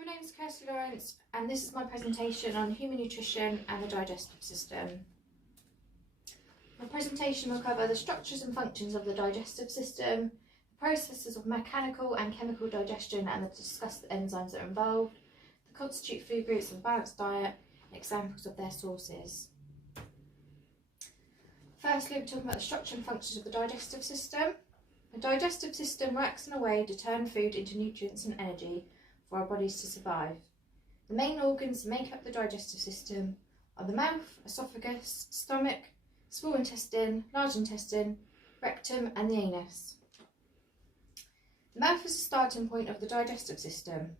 my name is Kirsty Lawrence and this is my presentation on human nutrition and the digestive system. My presentation will cover the structures and functions of the digestive system, the processes of mechanical and chemical digestion and discuss the enzymes that are involved, the constituent food groups of a balanced diet, and examples of their sources. Firstly, we're talking about the structure and functions of the digestive system. The digestive system works in a way to turn food into nutrients and energy for our bodies to survive. The main organs that make up the digestive system are the mouth, esophagus, stomach, small intestine, large intestine, rectum and the anus. The mouth is the starting point of the digestive system.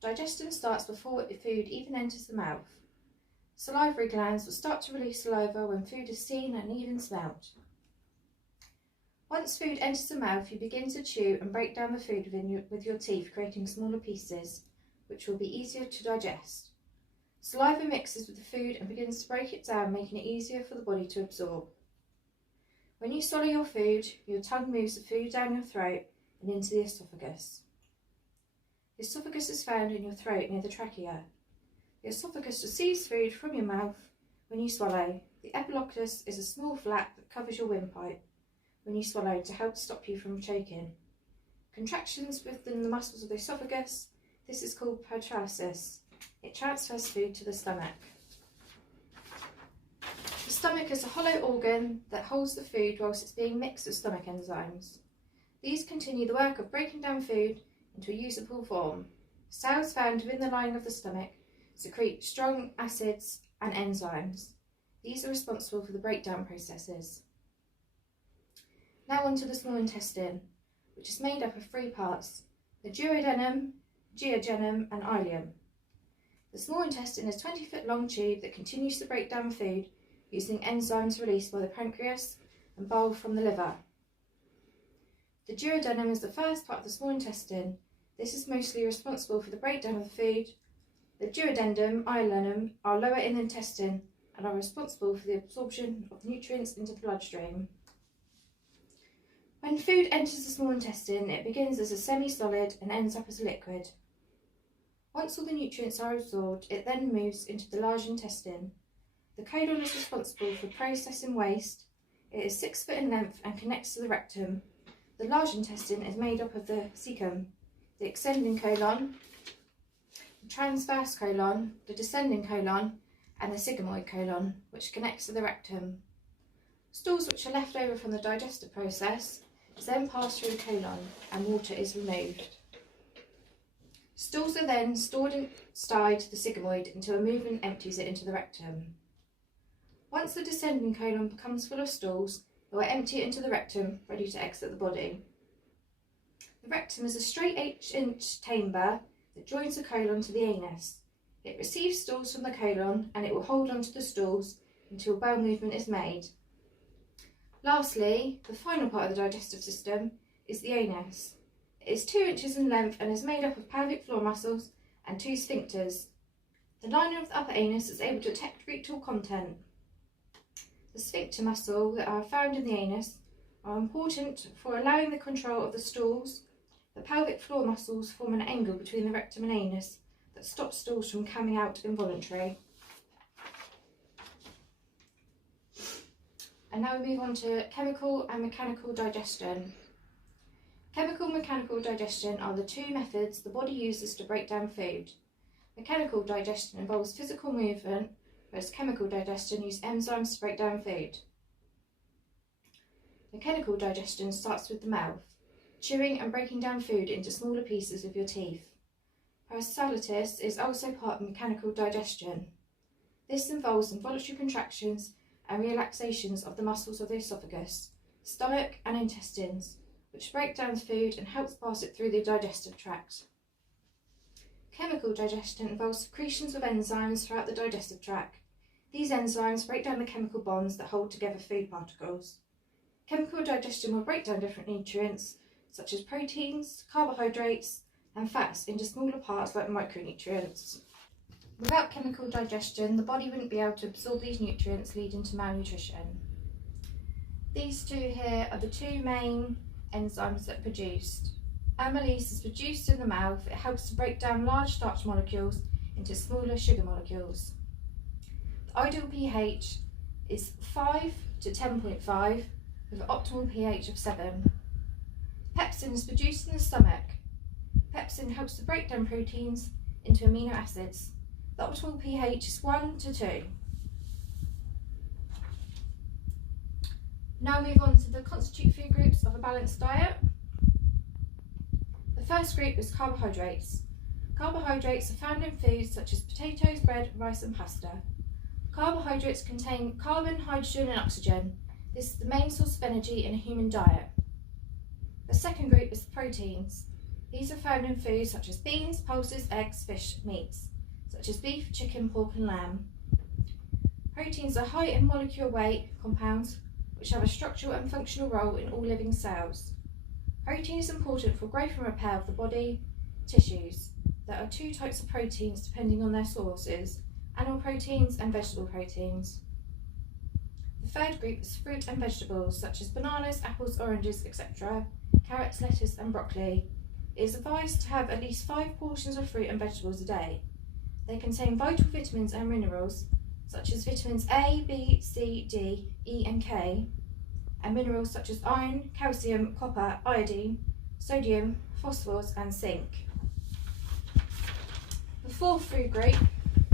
Digestion starts before food even enters the mouth. Salivary glands will start to release saliva when food is seen and even smelt. Once food enters the mouth, you begin to chew and break down the food with your teeth, creating smaller pieces, which will be easier to digest. Saliva mixes with the food and begins to break it down, making it easier for the body to absorb. When you swallow your food, your tongue moves the food down your throat and into the esophagus. The esophagus is found in your throat near the trachea. The esophagus receives food from your mouth when you swallow. The epiglottis is a small flap that covers your windpipe when you swallow to help stop you from choking. Contractions within the muscles of the esophagus, this is called protrusive. It transfers food to the stomach. The stomach is a hollow organ that holds the food whilst it's being mixed with stomach enzymes. These continue the work of breaking down food into a usable form. Cells found within the lining of the stomach secrete strong acids and enzymes. These are responsible for the breakdown processes. Now on to the small intestine, which is made up of three parts: the duodenum, jejunum and ileum. The small intestine is a 20-foot long tube that continues to break down food using enzymes released by the pancreas and bile from the liver. The duodenum is the first part of the small intestine. This is mostly responsible for the breakdown of the food. The duodenum, ileum are lower in the intestine and are responsible for the absorption of nutrients into the bloodstream. When food enters the small intestine, it begins as a semi-solid and ends up as a liquid. Once all the nutrients are absorbed, it then moves into the large intestine. The colon is responsible for processing waste. It is 6 foot in length and connects to the rectum. The large intestine is made up of the cecum, the extending colon, the transverse colon, the descending colon, and the sigmoid colon, which connects to the rectum. Stools which are left over from the digestive process is then passed through the colon and water is removed. Stools are then stored inside the sigmoid until a movement empties it into the rectum. Once the descending colon becomes full of stools, it will empty it into the rectum, ready to exit the body. The rectum is a straight 8-inch chamber that joins the colon to the anus. It receives stools from the colon and it will hold onto the stools until bowel movement is made. Lastly, the final part of the digestive system is the anus. It is 2 inches in length and is made up of pelvic floor muscles and 2 sphincters. The lining of the upper anus is able to detect rectal content. The sphincter muscles that are found in the anus are important for allowing the control of the stools. The pelvic floor muscles form an angle between the rectum and anus that stops stools from coming out involuntarily. And now we move on to chemical and mechanical digestion. Chemical and mechanical digestion are the two methods the body uses to break down food. Mechanical digestion involves physical movement, whereas chemical digestion uses enzymes to break down food. Mechanical digestion starts with the mouth, chewing and breaking down food into smaller pieces with your teeth. Peristalsis is also part of mechanical digestion. This involves involuntary contractions and relaxations of the muscles of the esophagus, stomach and intestines, which break down food and helps pass it through the digestive tract. Chemical digestion involves secretions of enzymes throughout the digestive tract. These enzymes break down the chemical bonds that hold together food particles. Chemical digestion will break down different nutrients, such as proteins, carbohydrates, and fats into smaller parts like micronutrients. Without chemical digestion, the body wouldn't be able to absorb these nutrients, leading to malnutrition. These two here are the two main enzymes that are produced. Amylase is produced in the mouth. It helps to break down large starch molecules into smaller sugar molecules. The ideal pH is 5 to 10.5 with an optimal pH of 7. Pepsin is produced in the stomach. Pepsin helps to break down proteins into amino acids. The optimal pH is 1 to 2. Now move on to the constituent food groups of a balanced diet. The first group is carbohydrates. Carbohydrates are found in foods such as potatoes, bread, rice and pasta. Carbohydrates contain carbon, hydrogen and oxygen. This is the main source of energy in a human diet. The second group is proteins. These are found in foods such as beans, pulses, eggs, fish, meats, such as beef, chicken, pork and lamb. Proteins are high in molecular weight compounds which have a structural and functional role in all living cells. Protein is important for growth and repair of the body tissues. There are two types of proteins depending on their sources, animal proteins and vegetable proteins. The third group is fruit and vegetables such as bananas, apples, oranges, etc., carrots, lettuce and broccoli. It is advised to have at least 5 portions of fruit and vegetables a day. They contain vital vitamins and minerals such as vitamins A, B, C, D, E and K, and minerals such as iron, calcium, copper, iodine, sodium, phosphorus and zinc. The fourth food group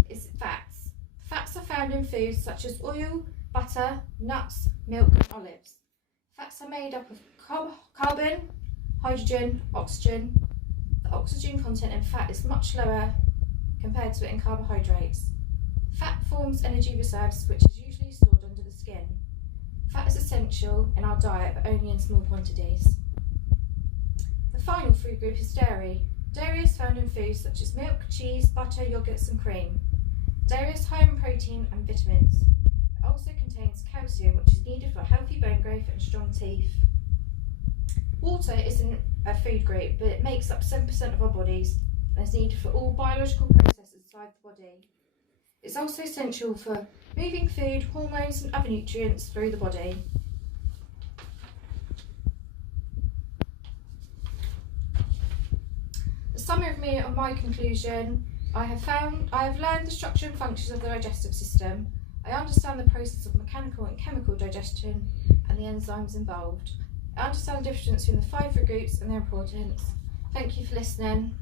is fats. Fats are found in foods such as oil, butter, nuts, milk and olives. Fats are made up of carbon, hydrogen, oxygen. The oxygen content in fat is much lower compared to it in carbohydrates. Fat forms energy reserves which is usually stored under the skin. Fat is essential in our diet but only in small quantities. The final food group is dairy. Dairy is found in foods such as milk, cheese, butter, yogurts and cream. Dairy is high in protein and vitamins. It also contains calcium which is needed for healthy bone growth and strong teeth. Water isn't a food group but it makes up 7% of our bodies and is needed for all biological processes inside the body. It's also essential for moving food, hormones and other nutrients through the body. The summary of me on my conclusion, I have learned the structure and functions of the digestive system. I understand the process of mechanical and chemical digestion and the enzymes involved. I understand the difference between the 5 food groups and their importance. Thank you for listening.